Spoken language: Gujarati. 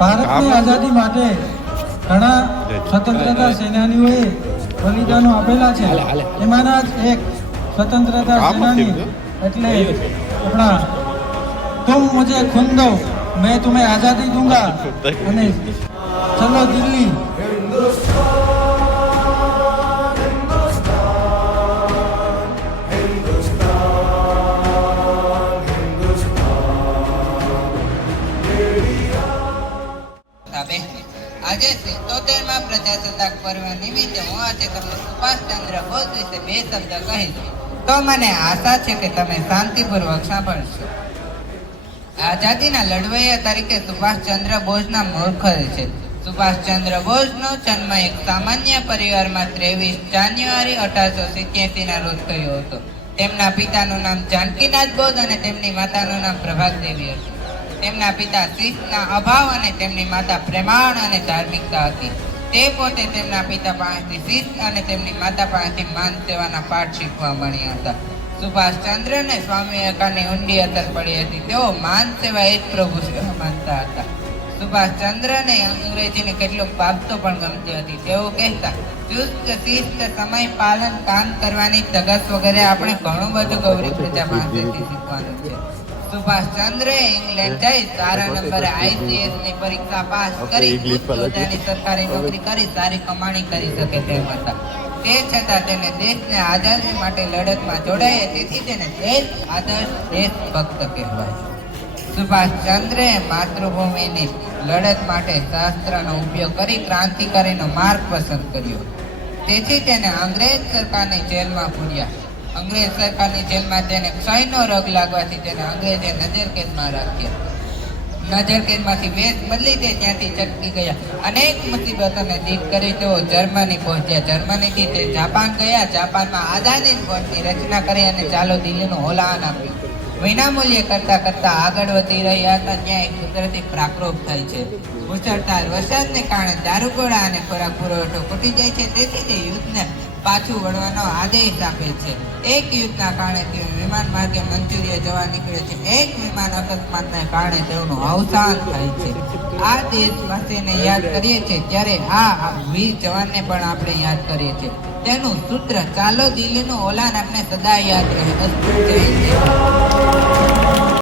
ભારતની આઝાદી માટે ઘણા સ્વતંત્રતા સેનાનીઓએ બલિદાનો આપેલા છે. એમાંના જ એક સ્વતંત્રતા સેનાની એટલે આપણા તુમ મુझे खून दो मैं तुम्हें आज़ादी दूंगा અને ચલો દિલ્હી. આજે 77મા પ્રજાસત્તાક પર્વ નિમિત્તે હું આજે તમને સુભાષચંદ્ર બોઝ વિશે 2 શબ્દ કહીશ. તો મને આશા છે કે તમે શાંતિપૂર્વક સાંભળશો. આઝાદીના લડવૈયા તરીકે સુભાષચંદ્ર બોઝના મૂળખર છે. સુભાષચંદ્ર બોઝનો જન્મ એક સામાન્ય પરિવારમાં 23 જાન્યુઆરી 1887ના રોજ થયો હતો. તેમના પિતાનું નામ જાનકીનાથ બોઝ અને તેમની માતાનું નામ પ્રભાતદેવી હતું. તેમના પિતા શિસ્તના અભાવ અને તેમની માતા પ્રેમાળ અને ધાર્મિકતા હતી. તે પોતે તેમના પિતા પાસેથી શિસ્ત અને તેમની માતા પાસેથી માન સેવાના પાઠ શીખવા મળ્યા હતા. સુભાષચંદ્રને સ્વામી વિવેકાનંદની ઊંડી અસર પડી હતી. તેઓ માન સેવા એ જ પ્રભુ સેવા માનતા હતા. સુભાષચંદ્રને અંગ્રેજીની કેટલીક બાબતો પણ ગમતી હતી. તેઓ કહેતા, ચુસ્ત શિસ્ત સમય પાલન કામ કરવાની ધગસ વગેરે આપણે ઘણું બધું ગૌરી પ્રજા પાસેથી શીખવાનું છે. સુભાષચંદ્રે ઇંગ્લેન્ડ જઈ સારા નંબરે ICS ની પરીક્ષા પાસ કરી પોતાની સરકારી નોકરી કરી સારી કમાણી કરી શકે તેમ હતા. તે છતાં તેને દેશને આઝાદી માટે લડતમાં જોડાયા, તેથી તેને દેશ આદર્શ દેશભક્ત કહેવાય. સુભાષચંદ્રે માતૃભૂમિની લડત માટે શાસ્ત્રનો ઉપયોગ કરી ક્રાંતિકારીનો માર્ગ પસંદ કર્યો. તેથી તેને અંગ્રેજ સરકારની જેલમાં પૂર્યા. અંગ્રેજ સરકારની જેલમાં તેને ક્ષયનો રોગ લાગવાથી તેને અંગ્રેજે નજરકેદમાં રાખ્યા. નજરકેદમાંથી વેશ બદલી તે ત્યાંથી છટકી ગયા. અનેક મુસીબતોને દીપ કરી તેઓ જર્મની પહોંચ્યા. જર્મનીથી તે જાપાન ગયા. જાપાનમાં આઝાદી ફોજની રચના કરી અને ચાલો દિલ્હીનું હોલાન આપ્યું. વિનામૂલ્યે કરતા કરતા આગળ વધી રહ્યા હતા ત્યાં એક કુદરતી પ્રાકૃપ થાય છે. મુસળધાર વરસાદને કારણે દારૂગોળા અને ખોરાક પુરવઠો ખૂટી જાય છે. તેથી તે યુદ્ધને પાછું વળવાનો આદેશ આપે છે. એક યુદ્ધના કારણે તેઓ વિમાન માર્ગે મંચુરિયા જવા નીકળે છે. એક વિમાન અકસ્માતને કારણે તેઓનું અવસાન થાય છે. આ દેશવાસીને યાદ કરીએ છીએ ત્યારે આ વીર જવાનને પણ આપણે યાદ કરીએ છીએ. તેનું સૂત્ર ચાલો દિલ્હીનું ઓલાન આપણે સદા યાદ રહે.